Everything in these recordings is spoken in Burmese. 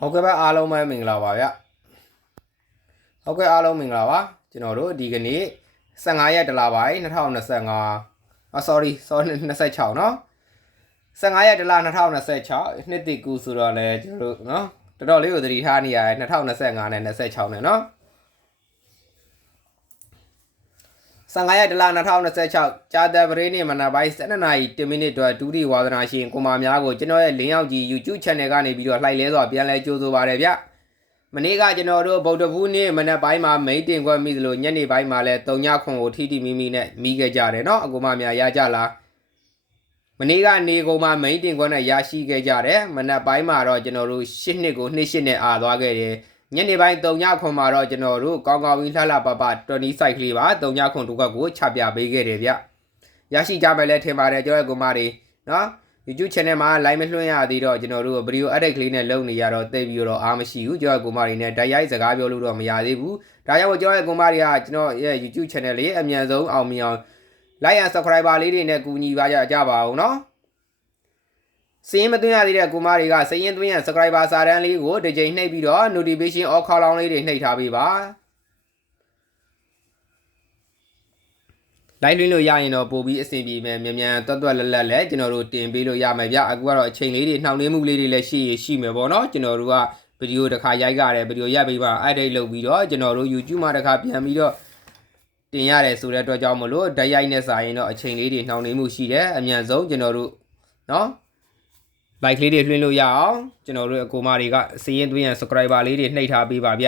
ဟုတ်ကဲ့ပါအားလုံးပဲမင်္ဂလာပါဗျဟုတ်ကဲ့အားလုံးမင်္ဂလာပါကျွန်တော်တို့ဒီကနေ့15ရက်တလပိုင်း2025sorry 26เนาะ15ရက်တလ2026နှစ်တည်ကူဆိုတော့လေကျွန်တော်တို့เนาะတော်တော်လေးကိုသတိထားနေရတယ်2025နဲ့26နဲ့เนาะ15ရက်တလ2026ကြာတဲ့ပရိနေမနက်ပိုင်း7:10နာရီ10မိနစ်အတွက်ဒုတိယဝါသနာရှင်ကိုမာများကိုကျွန်တော်ရဲ့လင်းရောက်ကြီး YouTube Channel ကနေပြီးတော့လှိုက်လဲစွာပြန်လဲကြိုးဆိုပါရဗျမနေ့ကကျွန်တော်တို့ဗုဒ္ဓဘူးနေ့မနက်ပိုင်းမှာမိန်တင်ခွက်မိသလိုညနေပိုင်းမှာလည်း3ညခွန်ကိုထိတိမိမိနဲ့မိခဲ့ကြတယ်เนาะအကူမများရကြလားမနေ့ကနေကုန်မှာမိန်တင်ခွက်နဲ့ရရှိခဲ့ကြတယ်မနက်ပိုင်းမှာတော့ကျွန်တော်တို့8နှစ်ကို2 8နဲ့အာသွားခဲ့တယ်ညနေပိုင်း3ညခွန်မှာတော့ကျွန်တော်တို့ကောင်းကောင်းကြီးလှလှပပ20 site ကလေးပါ3ညခွန်တစ်ခွက်ကိုချပြပေးခဲ့တယ်ဗျရရှိကြမယ်လဲထင်ပါတယ်ကျွန်တော်ရဲ့ကိုမတွေเนาะ YouTube channel မှာ live မလွှင့်ရသေးတော့ကျွန်တော်တို့ video edit ကလေးနဲ့လုပ်နေရတော့သိပြီးတော့အားမရှိဘူးကျွန်တော်ကိုမတွေနဲ့ဓာတ်ရိုက်စကားပြောလို့တော့မရသေးဘူးဒါကြောင့်ကျွန်တော်ရဲ့ကိုမတွေကကျွန်တော်ရဲ့ YouTube channel လေးအမြန်ဆုံးအောင်မြင်အောင် like and subscriber လေးတွေနဲ့ကူညီပါကြပါအောင်เนาะစင်းမသွင်းရသေးတဲ့ကိုမတွေကစရင်သွင်းရ subscriber စာတန်းလေးကိုတစ်ချိန်နှိပ်ပြီးတော့ notification all ခေါလောင်းလေးတွေနှိပ်ထားပေးပါလိုက်လွှင့်လို့ရရင်တော့ပို့ပြီးအဆင်ပြေမယ်မြန်တွတ်လက်လဲကျွန်တော်တို့တင်ပေးလို့ရမယ်ဗျအခုကတော့အချိန်လေးတွေနှောင့်နှေးမှုလေးတွေလည်းရှိမယ်ပေါ့နော်ကျွန်တော်တို့ကဗီဒီယိုတစ်ခါရိုက်ကြတယ်ဗီဒီယိုရိုက်ပြီးမှ edit လုပ်ပြီးတော့ကျွန်တော်တို့ YouTube မှာတစ်ခါပြန်ပြီးတော့တင်ရတယ်ဆိုတဲ့အတွက်ကြောင့်မလို့ဓာတ်ရိုက်နဲ့စာရင်တော့အချိန်လေးတွေနှောင့်နှေးမှုရှိတယ်အမြန်ဆုံးကျွန်တော်တို့နော် like လေးတွေလွှင့်လို့ရအောင်ကျွန်တော်တို့အကိုမတွေကစရင်သွင်းရ subscriber လေးတွေနှိပ်ထားပေးပါဗျ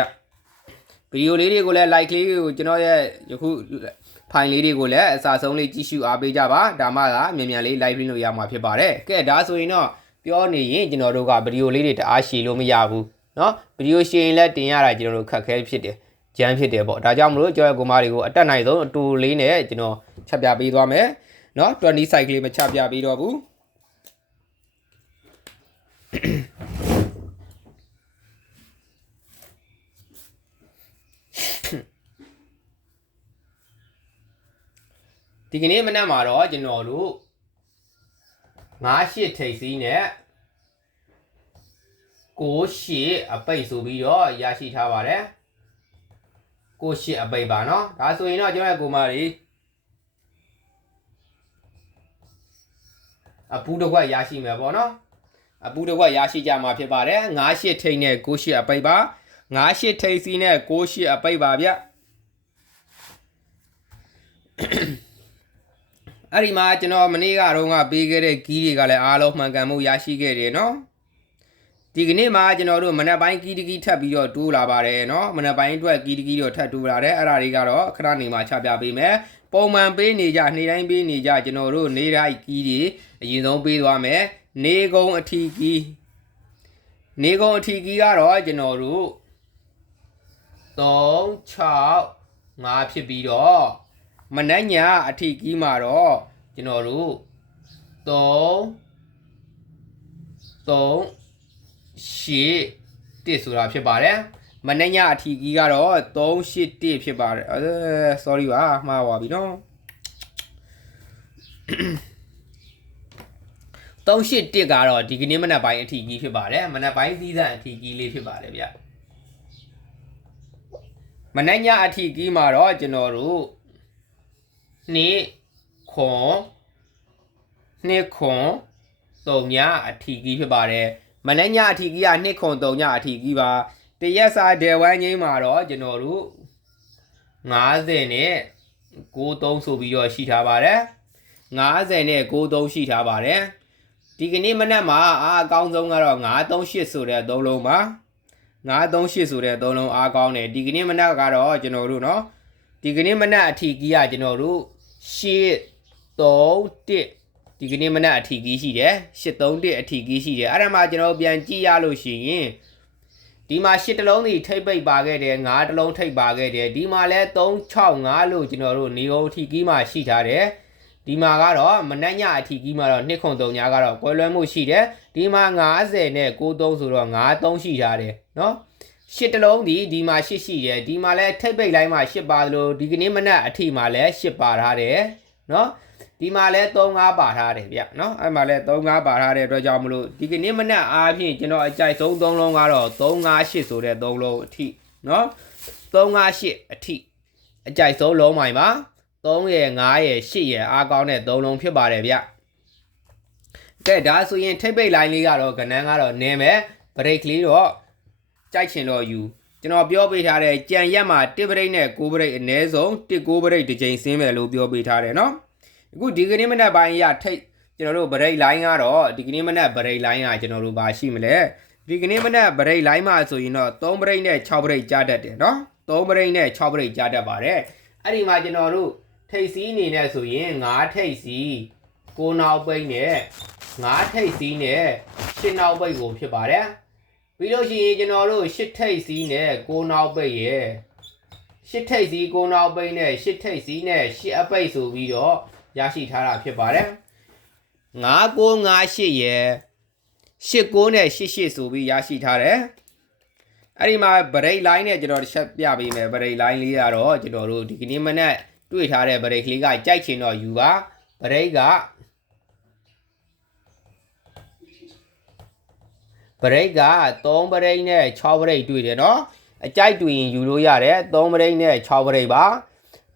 ဗီဒီယိုလေးတွေကိုလည်း like လေးကိုကျွန်တော်ရဲ့ယခုဖိုင်လေးတွေကိုလည်းအစားဆုံးလေးကြည့်ရှုအားပေးကြပါဒါမှသာမြန်လေး live လို့ရမှာဖြစ်ပါတယ်ကဲဒါဆိုရင်တော့ပြောနေရင်ကျွန်တော်တို့ကဗီဒီယိုလေးတွေတအားရှည်လို့မရဘူးเนาะဗီဒီယိုရှည်ရင်လည်းတင်ရတာကျွန်တော်တို့ခက်ခဲဖြစ်တယ်ကြမ်းဖြစ်တယ်ပေါ့ဒါကြောင့်မလို့ကျွန်တော်ကိုမတွေကိုအတက်နိုင်ဆုံးအတူလေးနဲ့ကျွန်တော်ချက်ပြပေးသွားမယ်เนาะ20 site ကလေးမချက်ပြပေးတော့ဘူးဒီကနေ့မနက်မှာတော့ကျွန်တော်တို့9-8ထိပ်စီးနဲ့9-8အပိတ်ဆိုပြီးတော့ရရှိထားပါတယ်9-8အပိတ်ပါเนาะဒါဆိုရင်တော့ကျွန်တော်ရဲ့ကိုမတွေအပူတစ်ခွက်ရရှိမယ်ပေါ့เนาะအပူတစ်ခွက်ရရှိကြမှာဖြစ်ပါတယ်9-8ထိပ်နဲ့9-8အပိတ်ပါ9-8ထိပ်စီးနဲ့9-8အပိတ်ပါဗျအဲ့ဒီမှာကျွန်တော်မနေ့ကတော့ပေးခဲ့တဲ့ကီးတွေကလည်းအားလုံးမှန်ကန်မှုရရှိခဲ့တယ်เนาะဒီကနေ့မှာကျွန်တော်တို့မနက်ပိုင်းကီးတကီးထပ်ပြီးတော့တိုးလာပါတယ်เนาะမနက်ပိုင်းအတွက်ကီးတကီးတော့ထပ်တိုးလာတယ်အဲ့ဒါတွေကတော့ခဏနေမှာချပြပေးမယ်ပုံမှန်ပေးနေကြနေ့တိုင်းပေးနေကြကျွန်တော်တို့နေ့တိုင်းကီးတွေအရင်ဆုံးပေးသွားမယ်နေကုန်းအထီကီးကတော့ကျွန်တော်တို့3-6-5ဖြစ်ပြီးတော့မနက်ညအထီကီးမှာတော့ကျွန်တော်တို့3-8-1ဆိုတာဖြစ်ပါတယ်မနက်ညအထီကီးကတော့3-8-1ဖြစ်ပါတယ်sorry ပါမှားပါပြီနော်3-8-1ကတော့ဒီကနေ့မနက်ပိုင်းအထီကီးဖြစ်ပါတယ်မနက်ပိုင်းသီးသန့်အထီကီးလေးဖြစ်ပါတယ်ဗျမနက်ညအထီကီးမှာတော့ကျွန်တော်တို့2-3ညအထီကီးဖြစ်ပါတယ်မနက်ညအထီကီးက2-3ညအထီကီးပါတရက်စာဒယ်ဝိုင်းငိမ်းမှာတော့ကျွန်တော်တို့50နဲ့93ဆိုပြီးတော့ရှိထားပါတယ်50နဲ့93ရှိထားပါတယ်ဒီကနေ့မနက်မှာအားအကောင်းဆုံးကတော့938ဆိုတဲ့သုံးလုံးပါ938ဆိုတဲ့သုံးလုံးအားကောင်းတယ်ဒီကနေ့မနက်ကတော့ကျွန်တော်တို့เนาะဒီကနေ့မနက်အထီကီးကကျွန်တော်တို့8-3-1ဒီကနေ့မနက်အထီကီးရှိတယ်8-3-1အထီကီးရှိတယ်အဲ့ဒါမှကျွန်တော်ပြန်ကြည့်ရလို့ရှိရင်ဒီမှာ8တလုံးစီထိပ်ပိတ်ပါခဲ့တယ်9တလုံးထိပ်ပါခဲ့တယ်ဒီမှာလဲ3-6-5လို့ကျွန်တော်တို့နေကုန်အထီကီးမှာရှိထားတယ်ဒီမှာကတော့မနက်ညအထီကီးမှာတော့2-3ညကတော့ကွဲလွဲမှုရှိတယ်ဒီမှာ50နဲ့93ဆိုတော့53ရှိထားတယ်เนาะ8တလုံးဒီမှာ8ရှိတယ်ဒီမှာလဲထိပ်ပိတ်လိုင်းမှာ8ပါသလိုဒီကနေ့မနက်အထီမှာလဲ8ပါထားတယ်เนาะ ဒီမှာလဲ35ပါထားတယ်ဗျနော်အဲ့မှာလဲ35ပါထားတဲ့အတွက်ကြောင့်မလို့ဒီကနေ့မနက်အားဖြင့်ကျွန်တော်အကြိုက်ဆုံး3လုံးကတော့358ဆိုတဲ့3လုံးအထိနော်358အထိအကြိုက်ဆုံးလုံးမိုင်ပါ3ရယ်5ရယ်8ရယ်အားကောင်းတဲ့3လုံးဖြစ်ပါတယ်ဗျကဲဒါဆိုရင်ထိပ်ပိတ်လိုင်းလေးကတော့ကဏ္ဍကတော့နင်းမယ်ဘရိတ်ကလေးတော့ကြိုက်ချင်တော့ယူကျွန်တော်ပြောပေးထားတဲ့ကြံရက်မှာ1ဘရိတ်နဲ့9ဘရိတ်အနည်းဆုံး1 9ဘရိတ်တစ်ချိန်ဆင်းမယ်လို့ပြောပေးထားတယ်နော်အခုဒီကနေ့မနက်ပိုင်းရထိတ်ကျွန်တော်တို့ဘရိတ်လိုင်းကတော့ဒီကနေ့မနက်ဘရိတ်လိုင်းကကျွန်တော်တို့ပါရှိမလဲဒီကနေ့မနက်ဗရိတ်လိုင်းမှာဆိုရင်တော့3ဗရိတ်နဲ့6ဗရိတ်ကြားတတ်တယ်နော်3ဗရိတ်နဲ့6ဗရိတ်ကြားတတ်ပါတယ်အဲ့ဒီမှာကျွန်တော်တို့ထိတ်စီးအနေနဲ့ဆိုရင်9ထိတ်စီး9နောက်ပိတ်နဲ့9ထိတ်စီးနဲ့10နောက်ပိတ်ကိုဖြစ်ပါတယ်ပြီးလို့ရှိရင်ကျွန်တော်တို့10ထိတ်စီးနဲ့9နောက်ပိတ်ရဲ့10ထိတ်စီး9နောက်ပိတ်နဲ့10ထိတ်စီးနဲ့10အပိတ်ဆိုပြီးတော့ရရှိထားတာဖြစ်ပါတယ်9958ရဲ့89နဲ့88ဆိုပြီးရရှိထားတယ်အဲ့ဒီမှာဗရိတ်လိုင်းနဲ့ကျွန်တော်တစ်ချက်ပြပေးမယ်ဗရိတ်လိုင်းလေးကတော့ကျွန်တော်တို့ဒီကနေ့မနက်တွေ့ထားတဲ့ဗရိတ်ကလေးကကြိုက်ချင်တော့ယူပါဗရိတ်က3ဗရိတ်နဲ့6ဗရိတ်တွေ့တယ်နော်အကြိုက်တွေ့ရင်ယူလို့ရတယ်3ဗရိတ်နဲ့6ဗရိတ်ပါ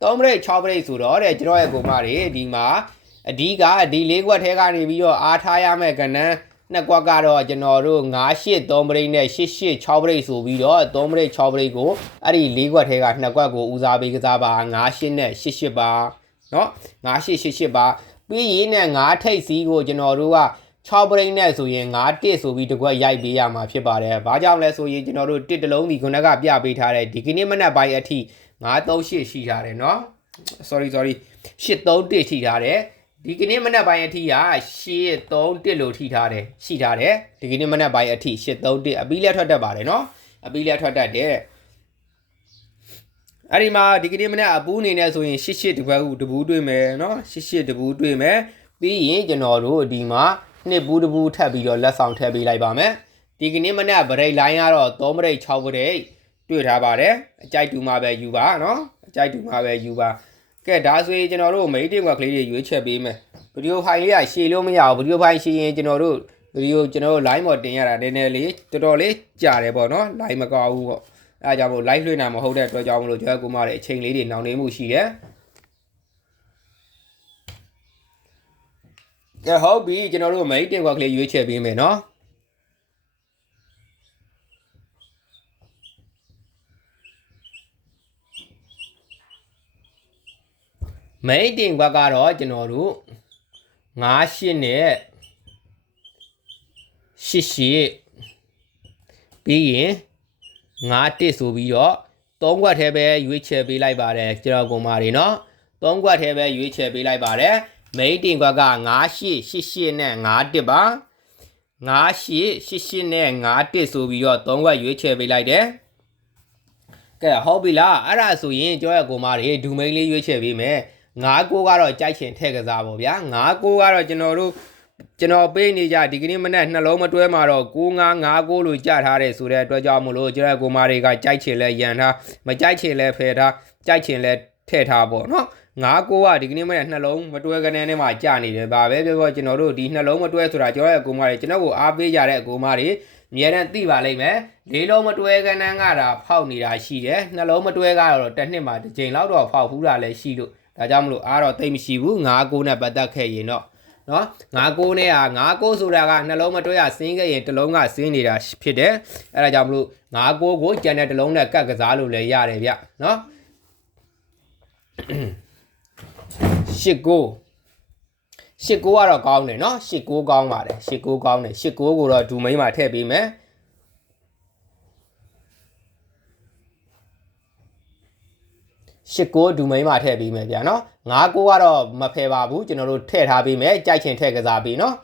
3ဗရိတ်6ဗရိတ်ဆိုတော့တဲ့ကျွန်တော်ရဲ့ကိုမတွေဒီမှာအဓိကဒီ၄ခွက်ထဲကနေပြီးတော့အားထားရမယ့်ကဏ္ဍနှစ်ကွက်ကတော့ကျွန်တော်တို့98 3ဗရိတ်နဲ့88 6ဗရိတ်ဆိုပြီးတော့3ဗရိတ်6ဗရိတ်ကိုအဲ့ဒီ၄ခွက်ထဲကနှစ်ကွက်ကိုဦးစားပေးကစားပါ98နဲ့88ပါเนาะ9888ပါပြီးရင်နဲ့9ထိပ်စီးကိုကျွန်တော်တို့က6ဗရိတ်နဲ့ဆိုရင်91ဆိုပြီးတစ်ခွက်ရိုက်ပေးရမှာဖြစ်ပါတယ်။ဘာကြောင့်လဲဆိုရင်ကျွန်တော်တို့တစ်တလုံးဒီခုနကပြပေးထားတဲ့ဒီကနေ့မနက်ပိုင်းအထိ938ရှိထားတယ်เนาะ sorry 831ရှိထားတယ်ဒီကနေ့မနက်ပိုင်းအထိက831လို့ထိထားတယ်ရှိထားတယ်ဒီကနေ့မနက်ပိုင်းအထိ831အပီးလက်ထွက်တတ်ပါတယ်เนาะအပီးလက်ထွက်တတ်တယ်အဲ့ဒီမှာဒီကနေ့မနက်အပူးအနေနဲ့ဆိုရင်88တဘူးတွေ့မယ်เนาะ88တဘူးတွေ့မယ်ပြီးရင်ကျွန်တော်တို့ဒီမှာနှစ်ဘူးတဘူးထပ်ပြီးတော့လက်ဆောင်ထည့်ပေးလိုက်ပါမယ်ဒီကနေ့မနက်ဗရိတ်လိုင်းကတော့3ဗရိတ်6ဗရိတ်တွေ့ထားပါတယ်အကြိုက်တူမှာပဲယူပါเนาะအကြိုက်တူမှာပဲယူပါကဲဒါဆိုရင်ကျွန်တော်တို့မိတ်တင်ကကလေးတွေရွေးချက်ပေးမယ်ဗီဒီယိုဖိုင်လေးကရှည်လို့မရဘူးဗီဒီယိုဖိုင်ရှည်ရင်ကျွန်တော်တို့ဗီဒီယိုကျွန်တော်တို့ line ပေါ်တင်ရတာနည်းနည်းလေးတော်တော်လေးကြာတယ်ပေါ့နော် line မကောက်ဘူးပေါ့အဲဒါကြောင့်မို့ live လွှင့်တာမဟုတ်တဲ့အတွက်ကြောင့်မလို့ကျွန်တော်ကိုမတဲ့အချိန်လေးတွေနှောင့်နှေးမှုရှိတယ်ကဲဟုတ်ပြီကျွန်တော်တို့မိတ်တင်ကကလေးရွေးချက်ပေးမယ်နော်မိတ်တင်ကွက်ကတော့ကျွန်တော်တို့98နဲ့88ပြီးရင်91ဆိုပြီးတော့3ခွက်ထဲပဲရွေးချယ်ပေးလိုက်ပါတယ်ကျွန်တော်ကောင်မတွေနော်3ခွက်ထဲပဲရွေးချယ်ပေးလိုက်ပါတယ်မိတ်တင်ကွက်က9888နဲ့91ပါ9888နဲ့91ဆိုပြီးတော့3ခွက်ရွေးချယ်ပေးလိုက်တယ်ကဲဟုတ်ပြီလားအဲ့ဒါဆိုရင်ကျွန်တော်ကောင်မတွေဒူမိန်လေးရွေးချယ်ပေးမယ်9-9ကတော့ကြိုက်ချင်ထည့်ကစားပေါ့ဗျာ9-9ကတော့ကျွန်တော်ပေးနေကြဒီကနေ့မနက်နှလုံးမတွဲမှာတော့9-9-9လို့ကြထားတယ်ဆိုတဲ့အတွက်ကြောင့်မလို့ကျွန်တော်ကိုမာတွေကကြိုက်ချင်လဲရန်ထားမကြိုက်ချင်လဲဖယ်ထားကြိုက်ချင်လဲထည့်ထားပေါ့နော်9-9ကဒီကနေ့မနက်နှလုံးမတွဲကနေနဲ့မှကြာနေတယ်ဗာပဲပြောကျွန်တော်တို့ဒီနှလုံးမတွဲဆိုတာကျွန်တော်ရဲ့ကိုမာတွေကျွန်တော်ကိုအားပေးကြတဲ့ကိုမာတွေအများနဲ့သိပါလိမ့်မယ်လေးလုံးမတွဲကနေကတာဖောက်နေတာရှိတယ်နှလုံးမတွဲကတော့တစ်နှစ်မှာတစ်ချိန်လောက်တော့ဖောက်ဖူးတာလည်းရှိလို့ဒါကြောင့်မလို့အားတော့တိတ်မရှိဘူး9-9နဲ့ပတ်သက်ခဲ့ရင်တော့နော်9-9နဲ့9-9ဆိုတာကနှလုံးမတွဲရဆင်းခဲ့ရင်တစ်လုံးကဆင်းနေတာဖြစ်တယ်အဲဒါကြောင့်မလို့9-9ကိုကျန်တဲ့တစ်လုံးနဲ့ကတ်ကစားလို့လည်းရတယ်ဗျနော်8-9ကတော့ကောင်းတယ်နော်8-9ကောင်းပါတယ်8-9ကောင်းတယ်8-9ကိုတော့ဒူမိန်းမှာထည့်ပေးမယ်8-9ဒူမိန်းမှာထည့်ပေးမယ်ဗျာနော်9-9ကတော့မဖယ်ပါဘူးကျွန်တော်တို့ထည့်ထားပေးမယ်ကြိုက်ချင်ထည့်ကစားပေးနော်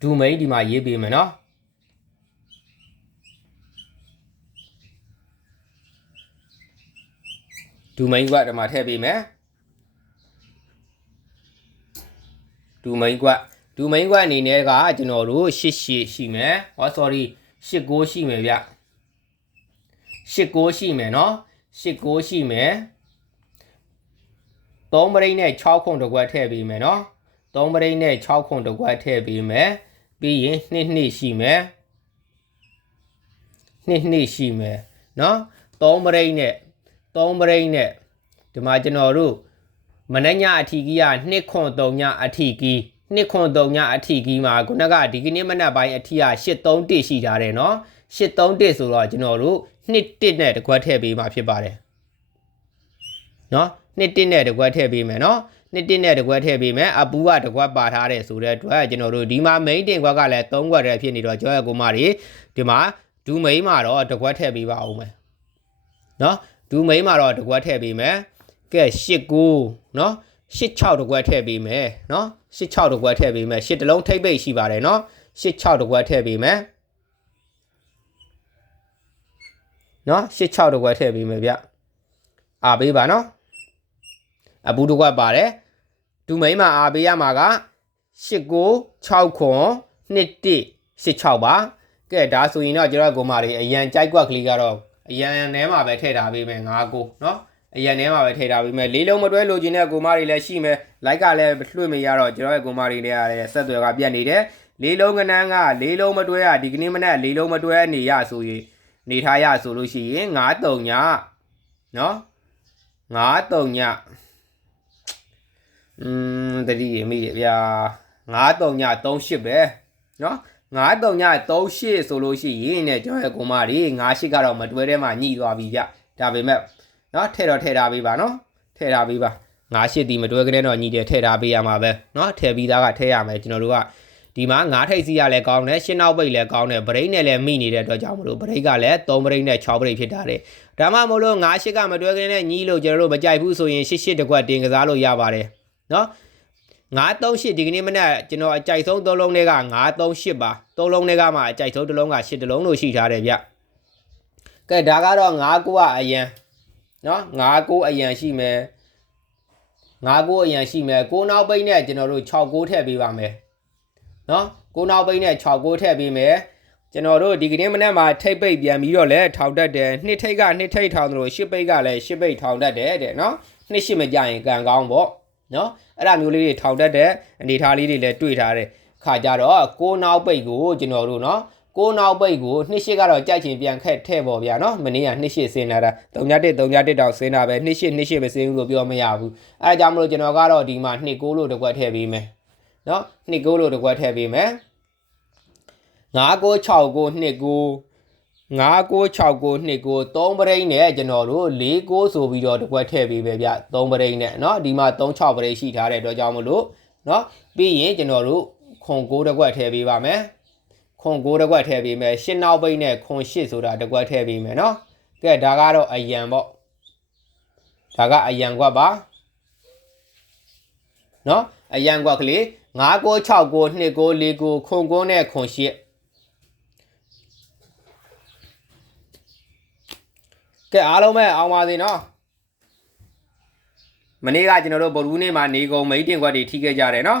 ဒူမိန်းဒီမှာရေးပေးမယ်နော်ဒူမိန်းကွက်ဒီမှာထည့်ပေးမယ်ဒူမိန်းကွက်အနေနဲ့ကကျွန်တော်တို့88ရှိမယ်ဟော sorry 89ရှိမယ်ဗျ89ရှိမယ်နော် 89ရှိမယ်3ပရိတ်နဲ့6ခုတကွက်ထည့်ပေးမယ်နော်3ပရိတ်နဲ့6ခုတကွက်ထည့်ပေးမယ်ပြီးရင်2ရှိမယ်2ရှိမယ်နော်3ပရိတ်နဲ့ဒီမှာကျွန်တော်တို့မနက်ညအထီကြီးက2.3ညအထီကြီး2.3ညအထီကြီးမှာခုနကဒီကနေ့မနက်ပိုင်းအထီက831ရှိထားတယ်နော်831ဆိုတော့ကျွန်တော်တို့2.1နဲ့တကွက်ထည့်ပေးမှာဖြစ်ပါတယ်နော်2.1နဲ့တကွက်ထည့်ပေးမယ်နော်2.1နဲ့တကွက်ထည့်ပေးမယ်အပူကတကွက်ပါထားတယ်ဆိုတဲ့အတွက်ကျွန်တော်တို့ဒီမှာ main တင်ကွက်ကလည်း3ကွက်တည်းဖြစ်နေတော့ကျော်ရကိုမတွေဒီမှာဒူမိန်မှာတော့တကွက်ထည့်ပေးပါဦးမယ်နော်ဒူမိန်မှာတော့တကွက်ထည့်ပေးမယ်ကဲ89နော်86တကွက်ထည့်ပေးမယ်နော်86တကွက်ထည့်ပေးမယ်8တလုံးထိပ်ပိတ်ရှိပါတယ်နော်86တကွက်ထည့်ပေးမယ်နော်86တကွက်ထည့်ပေးမယ်ဗျအားပေးပါနော်အပူတကွက်ပါတယ်ဒူမိန်မှာအားပေးရမှာက89 6ခွန်2186ပါကဲဒါဆိုရင်တော့ကျွန်တော်ကိုမာတွေအရန်ကြိုက်ကွက်ကလေးကတော့အရန်ထဲမှာပဲထည့်ထားပေးမယ်59နော်အရန်ထဲမှာပဲထည့်ထားပေးမယ်လေးလုံးမတွဲလိုချင်တဲ့ကိုမာတွေလည်းရှိမယ်လိုက်ကလည်းလွှင့်မရတော့ကျွန်တော်ရဲ့ကိုမာတွေလည်းရတယ်ဆက်သွယ်ကပြတ်နေတယ်လေးလုံးကနန်းကလေးလုံးမတွဲရဒီကနေ့မနေ့လေးလုံးမတွဲနေရဆိုရင်နေထားရဆိုလို့ရှိရင်93ညနော်93ညတတိရမိတယ်ဗျာ93ည38ပဲနော်93ည38ဆိုလို့ရှိရင်ねကျွန်တော်ရဲ့ကိုမတွေ98ကတော့မတွဲထဲမှာညှိသွားပြီဗျဒါပေမဲ့နော်ထည့်ထားပေးပါနော်ထည့်ထားပေးပါ98ဒီမတွဲကလေးတော့ညှိတယ်ထည့်ထားပေးရမှာပဲနော်ထည့်ပြီးသားကထည့်ရမယ်ကျွန်တော်တို့ကဒီမှာ9ထိပ်စီးရလဲကောင်းတယ်ရှင်းနောက်ပိတ်လဲကောင်းတယ်ဗရိတ်နဲ့လဲမိနေတဲ့အတွက်ကြောင့်မလို့ဗရိတ်ကလည်း3ဗရိတ်နဲ့6ဗရိတ်ဖြစ်တာတယ်ဒါမှမဟုတ်98ကမတွဲကလေးနဲ့ညှိလို့ကျွန်တော်တို့မကြိုက်ဘူးဆိုရင်88တကွက်တင်ကစားလို့ရပါတယ်နော်938ဒီကနေ့မနေ့ကျွန်တော်အကြိုက်ဆုံး3လုံးတွေက938ပါ3လုံးတွေကမှအကြိုက်ဆုံးတစ်လုံးက8တစ်လုံးလို့ရှိထားတယ်ဗျကဲဒါကတော့59ကအရန်နော်59အရန်ရှိမယ်59အရန်ရှိမယ်9နောက်ပိတ်နဲ့ကျွန်တော်တို့69ထည့်ပေးပါမယ်နော်9နောက်ပိတ်နဲ့69ထည့်ပေးမယ်ကျွန်တော်တို့ဒီကနေ့မနေ့မှာထိပ်ပိတ်ပြန်ပြီးတော့လဲထောင်တတ်တယ်နှစ်ထိပ်ကနှစ်ထိပ်ထောင်တယ်လို့10ပိတ်ကလည်း10ပိတ်ထောင်တတ်တယ်တဲ့နော်နှစ်10မကြရင်ကံကောင်းပေါ့နော်အဲ့ဒါမျိုးလေးတွေထောင်တတ်တဲ့အနေထားလေးတွေလည်းတွေ့ထားတယ်ခါကြတော့6နောက်ပိတ်ကိုကျွန်တော်တို့နော်6နောက်ပိတ်ကို28ကတော့ကြိုက်ချင်ပြန်ခက်ထဲ့ပေါ့ဗျာနော်မနေ့က28ဆင်းလာတာ3.1တောင်ဆင်းတာပဲ28မဆင်းဘူးလို့ပြောမရဘူးအဲ့ဒါကြောင့်မလို့ကျွန်တော်ကတော့ဒီမှာ29လို့တကွက်ထည့်ပေးမယ်နော်29လို့တကွက်ထည့်ပေးမယ်596929 596929 3ပရိတ်နဲ့ကျွန်တော်တို့49ဆိုပြီးတော့တကွက်ထည့်ပေးပဲဗျ3ပရိတ်နဲ့เนาะဒီမှာ36ပရိတ်ရှိထားတဲ့အတွက်ကြောင့်မလို့เนาะပြီးရင်ကျွန်တော်တို့ခွန်9တကွက်ထည့်ပေးပါမယ်ခွန်9တကွက်ထည့်ပေးမယ်ရှင်းနောက်ပိတ်နဲ့ခွန်8ဆိုတာတကွက်ထည့်ပေးမယ်เนาะကဲဒါကတော့အရန်ပေါ့ဒါကအရန်ကွက်ပါเนาะအရန်ကွက်ကလေး59692949ခွန်9နဲ့ခွန်8ကဲအားလုံးပဲအောင်ပါစေနော်မနေ့ကကျွန်တော်တို့ဗုဒ္ဓဟူးနေ့မှာနေကုန်မိတ်တင်ခွက်တွေထိခဲ့ကြတယ်နော်